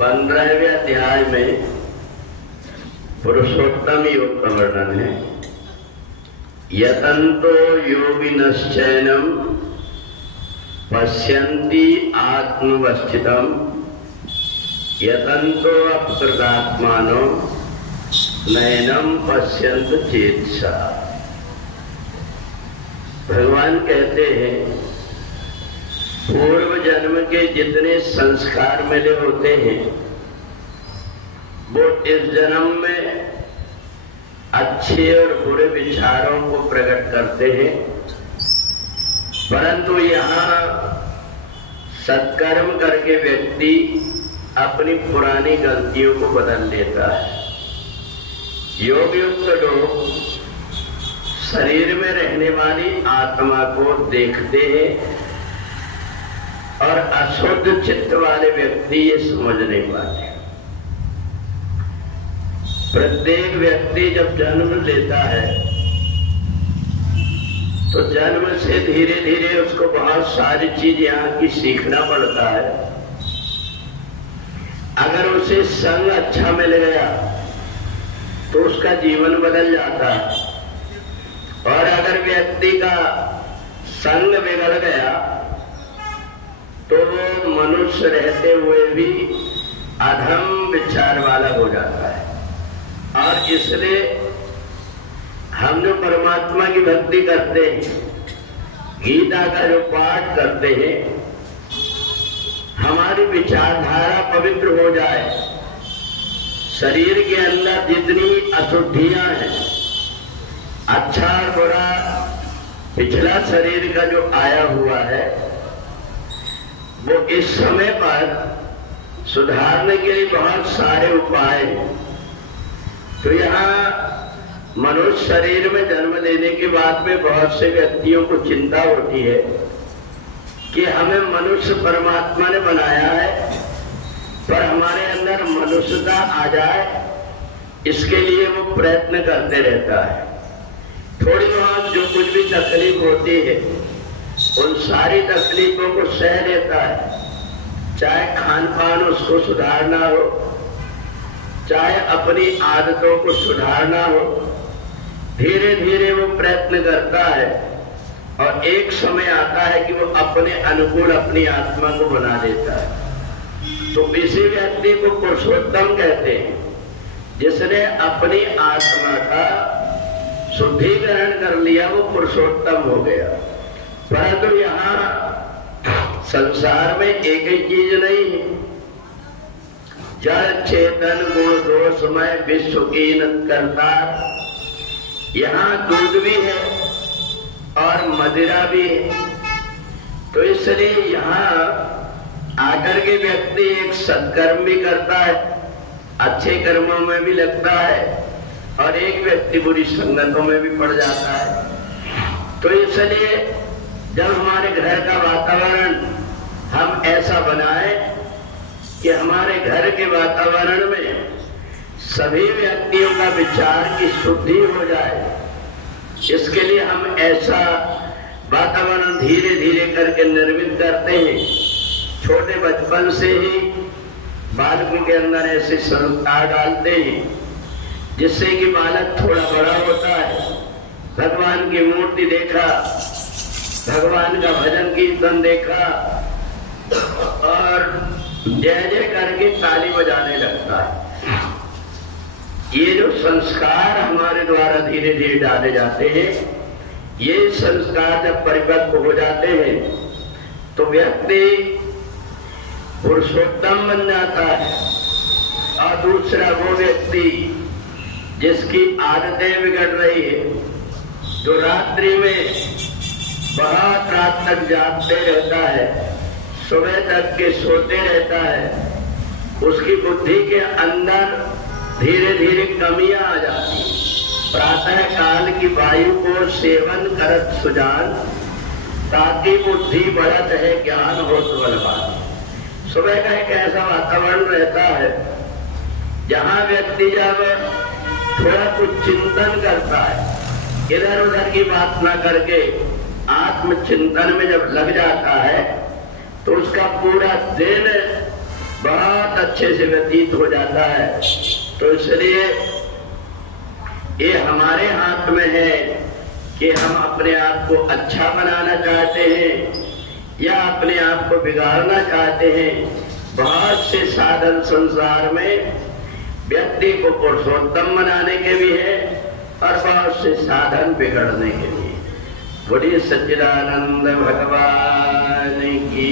15वें अध्याय में पुरुषोत्तम योग का वर्णन है। यतन्तो योगिनश्चैनम पश्यन्ति आत्मवस्थितम यतन्तो अपकृतात्मानो नैनम पश्यन्त चेतसा। भगवान कहते हैं पूर्व जन्म के जितने संस्कार मिले होते हैं वो इस जन्म में अच्छे और बुरे विचारों को प्रकट करते हैं, परंतु यहाँ सत्कर्म करके व्यक्ति अपनी पुरानी गलतियों को बदल लेता है। योग युक्त लोग शरीर में रहने वाली आत्मा को देखते हैं और अशुद्ध चित्त वाले व्यक्ति ये समझ नहीं पाते। प्रत्येक व्यक्ति जब जन्म लेता है तो जन्म से धीरे धीरे उसको बहुत सारी चीज यहाँ की सीखना पड़ता है। अगर उसे संग अच्छा मिल गया तो उसका जीवन बदल जाता है, और अगर व्यक्ति का संग बिगड़ गया तो वो मनुष्य रहते हुए भी अधम विचार वाला हो जाता है। और इसलिए हम जो परमात्मा की भक्ति करते हैं, गीता का जो पाठ करते हैं, हमारी विचारधारा पवित्र हो जाए, शरीर के अंदर जितनी अशुद्धियां हैं, अच्छा और बुरा पिछला शरीर का जो आया हुआ है वो इस समय पर सुधारने के लिए बहुत सारे उपाय हैं। तो यहाँ मनुष्य शरीर में जन्म लेने के बाद में बहुत से व्यक्तियों को चिंता होती है कि हमें मनुष्य परमात्मा ने बनाया है, पर हमारे अंदर मनुष्यता आ जाए इसके लिए वो प्रयत्न करते रहता है। थोड़ी बहुत जो कुछ भी तकलीफ होती है उन सारी तकलीफों को सह लेता है, चाहे खान पान उसको सुधारना हो, चाहे अपनी आदतों को सुधारना हो, धीरे धीरे वो प्रयत्न करता है और एक समय आता है कि वो अपने अनुकूल अपनी आत्मा को बना देता है। तो इसी व्यक्ति को पुरुषोत्तम कहते हैं, जिसने अपनी आत्मा का शुद्धिकरण कर लिया वो पुरुषोत्तम हो गया। परंतु यहाँ संसार में एक ही चीज नहीं है। जड़ चेतन गुण दोषमय विश्व कीन करता, यहाँ दूध भी है और मदिरा भी है। तो इसलिए यहाँ आकर के व्यक्ति एक सत्कर्म भी करता है, अच्छे कर्मों में भी लगता है, और एक व्यक्ति बुरी संगतों में भी पड़ जाता है। तो इसलिए जब हमारे घर का वातावरण हम ऐसा बनाए कि हमारे घर के वातावरण में सभी व्यक्तियों का विचार की शुद्धि हो जाए, इसके लिए हम ऐसा वातावरण धीरे धीरे करके निर्मित करते हैं। छोटे बचपन से ही बालक के अंदर ऐसे संस्कार डालते हैं जिससे कि बालक थोड़ा बड़ा होता है, भगवान की मूर्ति देखा, भगवान का भजन कीर्तन देखा और जय जय करके ताली बजाने लगता है। ये जो संस्कार हमारे द्वारा धीरे धीरे डाले जाते हैं, ये संस्कार जब परिपक्व हो जाते हैं तो व्यक्ति पुरुषोत्तम बन जाता है। और दूसरा वो व्यक्ति जिसकी आदतें बिगड़ रही है, जो रात्रि में बहुत रात तक जागते रहता है, सुबह तक के सोते रहता है, उसकी बुद्धि के अंदर धीरे धीरे कमियां आ जाती। प्रातः काल की वायु को सेवन करत सुजान, ताकि बुद्धि बढ़त है ज्ञान हो बलवान। सुबह का एक ऐसा वातावरण रहता है जहाँ व्यक्ति जब थोड़ा कुछ चिंतन करता है, इधर उधर की बात ना करके आत्मचिंतन में जब लग जाता है तो उसका पूरा दिन बहुत अच्छे से व्यतीत हो जाता है। तो इसलिए ये हमारे हाथ में है कि हम अपने आप को अच्छा बनाना चाहते हैं या अपने आप को बिगाड़ना चाहते हैं। बहुत से साधन संसार में व्यक्ति को पुरुषोत्तम बनाने के भी है और बहुत से साधन बिगड़ने के लिए। बोलिए सच्चिदानंद भगवान की।